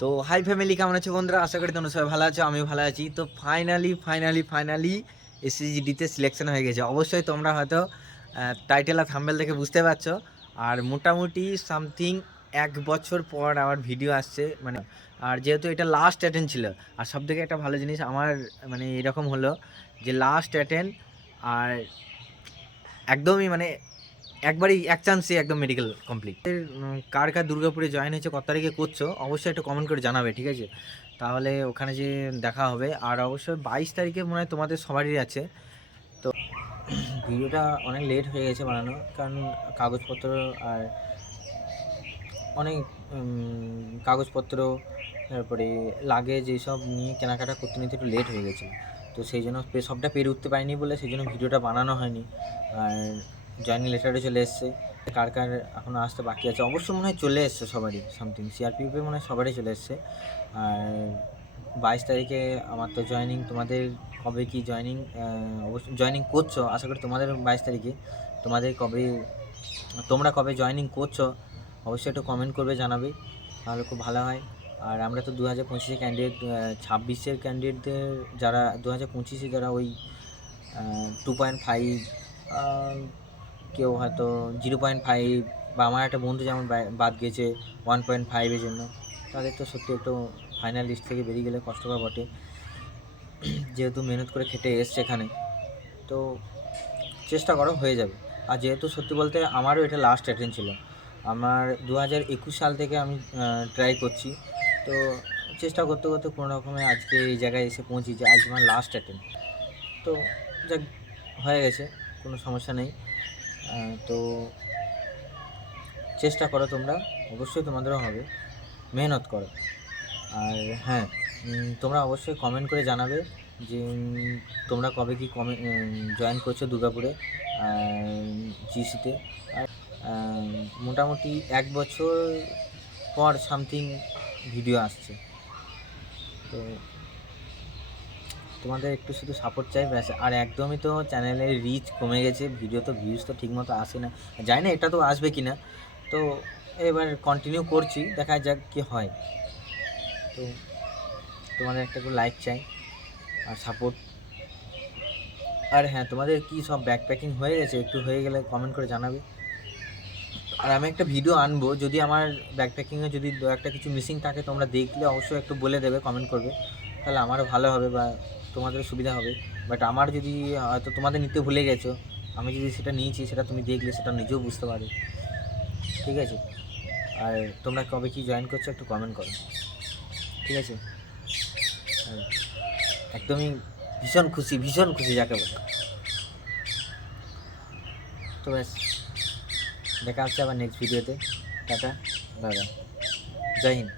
তো high family, কেমন আছো বন্ধুরা? আশা করি তোমরা সবাই ভালো আছো, আমিও ভালো আছি। তো ফাইনালি এসএসজিডিতে সিলেকশন হয়ে গেছে। অবশ্যই তোমরা হয়তো টাইটেল আর থাম্বনেল দেখে বুঝতে পারছো। আর মোটামুটি সামথিং 1 বছর পর আমার ভিডিও আসছে, মানে আর যেহেতু এটা লাস্ট অ্যাটেন্ড ছিল, আর সবথেকে একটা ভালো জিনিস আমার মানে এরকম হলো যে লাস্ট অ্যাটেন্ড, আর একদমই মানে একবারেই এক চান্সে একদম মেডিকেল কমপ্লিট। কার কার দুর্গাপুরে জয়েন হয়েছে, কত তারিখে করছো, অবশ্যই একটু কমেন্ট করে জানাবে, ঠিক আছে? তাহলে ওখানে যে দেখা হবে। আর অবশ্যই 22 তারিখে মনে হয় তোমাদের সবারই আছে। তো ভিডিওটা অনেক লেট হয়ে গেছে বানানো, কারণ কাগজপত্র আর অনেক কাগজপত্র, তারপরে লাগে যেসব নিয়ে কেনাকাটা করতে নিতে একটু লেট হয়ে গেছিলো। তো সেই জন্য সবটা পেরে উঠতে পারিনি বলে সেই জন্য ভিডিওটা বানানো হয়নি। আর জয়েনিং লেটারও চলে এসছে। কার কার এখনও আসতে বাকি আছে, অবশ্য মনে হয় চলে এসছে সবারই, সামথিং সিআরপিএফে মনে হয় সবারই চলে এসছে। আর 22 তারিখে আমার তো জয়েনিং। তোমাদের কবে কি জয়েনিং, অবশ্যই জয়েনিং করছো, আশা করি তোমাদের 22 তারিখে। তোমরা কবে জয়েনিং করছো অবশ্যই একটু কমেন্ট করবে, জানাবে, তাহলে খুব ভালো হয়। আর আমরা তো 2025-এ ক্যান্ডিডেট, 26-এর ক্যান্ডিডেটদের যারা 2025-এ যারা ওই 2.5, কেউ হয়তো 0.5, বা আমার একটা বন্ধু যেমন বাদ গেছে 1.5-এর জন্য, তাদের তো সত্যি একটু ফাইনাল লিস্ট থেকে বেরিয়ে গেলে কষ্টকর বটে, যেহেতু মেহনত করে খেটে এসছে এখানে। তো চেষ্টা করো, হয়ে যাবে। আর যেহেতু সত্যি বলতে আমারও এটা লাস্ট অ্যাটেন্ড ছিল, আমার 2021 সাল থেকে আমি ট্রাই করছি। তো চেষ্টা করতে করতে কোনো রকমে আজকে এই জায়গায় এসে পৌঁছেছি, আজ আমার লাস্ট অ্যাটেন্ড। তো যাক, হয়ে গেছে, কোনো সমস্যা নেই। তো চেষ্টা করো তোমরা, অবশ্যই তোমাদেরও হবে, মেহনত করো। আর হ্যাঁ, তোমরা অবশ্যই কমেন্ট করে জানাবে যে তোমরা কবে কি জয়েন করছো দুর্গাপুরে জিসিতে। আর মোটামুটি 1 বছর পর সামথিং ভিডিও আসছে। তো তোমাদের একটু শুধু সাপোর্ট চাই ব্যাস। আর একদমই তো চ্যানেলের রিচ কমে গেছে, ভিডিও তো ভিউজ তো ঠিকমতো আসে না, জানি না এটা তো আসবে কি না। তো এবার কন্টিনিউ করছি, দেখা যাক কি হয়। তো তোমাদের একটা একটু লাইক চাই আর সাপোর্ট। আর হ্যাঁ, তোমাদের কি সব ব্যাকপ্যাকিং হয়ে গেছে? একটু হয়ে গেলে কমেন্ট করে জানাবে। আর আমি একটা ভিডিও আনবো, যদি আমার ব্যাকপ্যাকিংয়ে যদি দু একটা কিছু মিসিং থাকে তোমরা দেখলে অবশ্যই একটু বলে দেবে, কমেন্ট করবে, তাহলে আমারও ভালো হবে বা তোমাদেরও সুবিধা হবে। বাট আমার যদি হয়তো তোমাদের নিতে ভুলে গেছো, আমি যদি সেটা নিয়েছি, সেটা তুমি দেখলে সেটা নিজেও বুঝতে পারবে, ঠিক আছে? আর তোমরা কবে কি জয়েন করছো একটু কমেন্ট করো, ঠিক আছে? আর একদমই ভীষণ খুশি যাকে বলে। তো ব্যাস, দেখা হচ্ছে আবার নেক্সট ভিডিওতে। টাটা, বাই বাই, জয় হিন্দ।